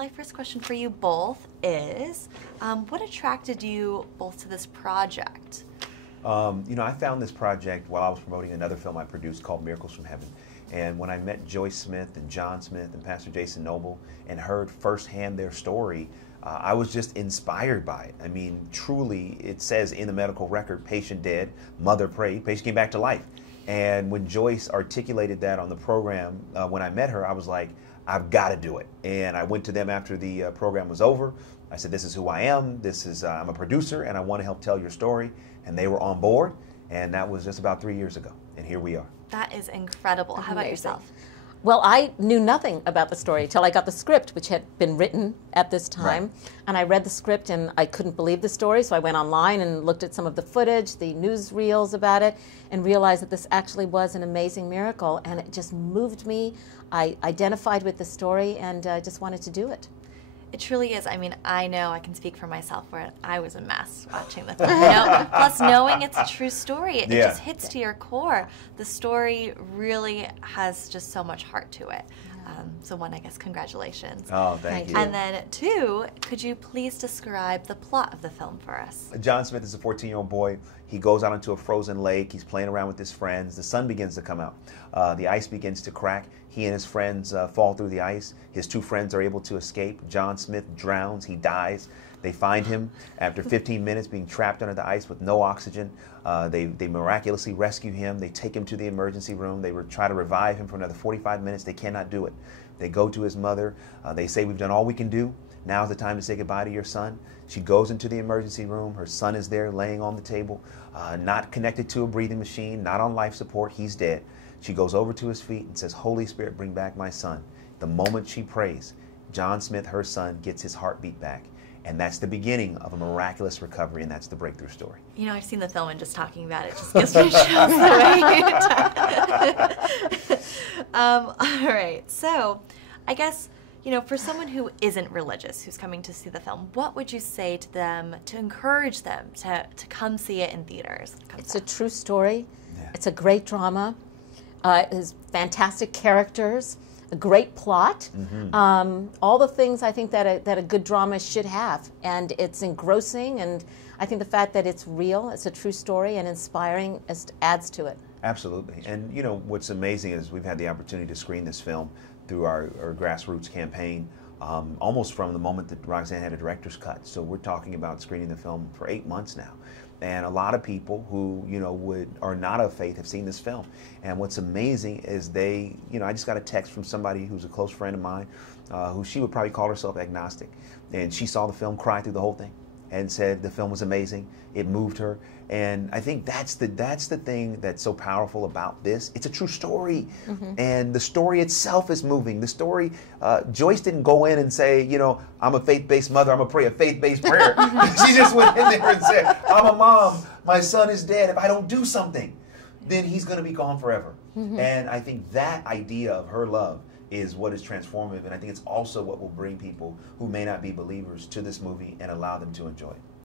My first question for you both is, what attracted you both to this project? You know, I found this project while I was promoting another film I produced called Miracles from Heaven. And when I met Joyce Smith and John Smith and Pastor Jason Noble and heard firsthand their story, I was just inspired by it. I mean, truly, it says in the medical record, patient dead, mother prayed, patient came back to life. And when Joyce articulated that on the program, when I met her, I was like, I've got to do it. And I went to them after the program was over. I said, this is who I am. I'm a producer, and I want to help tell your story. And they were on board, and that was just about 3 years ago. And here we are. That is incredible. How about yourself? Well, I knew nothing about the story until I got the script, which had been written at this time. Right. And I read the script, and I couldn't believe the story, so I went online and looked at some of the footage, the newsreels about it, and realized that this actually was an amazing miracle, and it just moved me. I identified with the story, and just wanted to do it. It truly is. I mean, I know I can speak for myself where I was a mess watching the film. Plus, knowing it's a true story, it just hits to your core. The story really has just so much heart to it. So one, I guess, congratulations. Oh, thank you. And then two, could you please describe the plot of the film for us? John Smith is a 14-year-old boy. He goes out into a frozen lake. He's playing around with his friends. The sun begins to come out. The ice begins to crack. He and his friends fall through the ice. His two friends are able to escape. John Smith drowns. He dies. They find him after 15 minutes being trapped under the ice with no oxygen. They miraculously rescue him. They take him to the emergency room. They try to revive him for another 45 minutes. They cannot do it. They go to his mother. They say, we've done all we can do. Now's the time to say goodbye to your son. She goes into the emergency room. Her son is there laying on the table, not connected to a breathing machine, not on life support. He's dead. She goes over to his feet and says, Holy Spirit, bring back my son. The moment she prays, John Smith, her son, gets his heartbeat back. And that's the beginning of a miraculous recovery, and that's the breakthrough story. You know, I've seen the film, and just talking about it just gives me chills the way all right, so I guess, you know, for someone who isn't religious, who's coming to see the film, what would you say to them to encourage them to come see it in theaters? It's a true story. Yeah. It's a great drama. It has fantastic characters, a great plot, all the things I think that a good drama should have. And it's engrossing, and I think the fact that it's real, it's a true story, and inspiring adds to it. Absolutely. And you know, what's amazing is we've had the opportunity to screen this film through our grassroots campaign, almost from the moment that Roxann had a director's cut. So we're talking about screening the film for 8 months now. And a lot of people who, you know, are not of faith have seen this film. And what's amazing is I just got a text from somebody who's a close friend of mine, who she would probably call herself agnostic. And she saw the film, cried through the whole thing, and said the film was amazing. It moved her. And I think that's the thing that's so powerful about this. It's a true story. And the story itself is moving. The story, Joyce didn't go in and say, you know, I'm a faith-based mother, I'm going to pray a faith-based prayer. She just went in there and said, I'm a mom, my son is dead. If I don't do something, then he's going to be gone forever. And I think that idea of her love is what is transformative. And I think it's also what will bring people who may not be believers to this movie and allow them to enjoy it.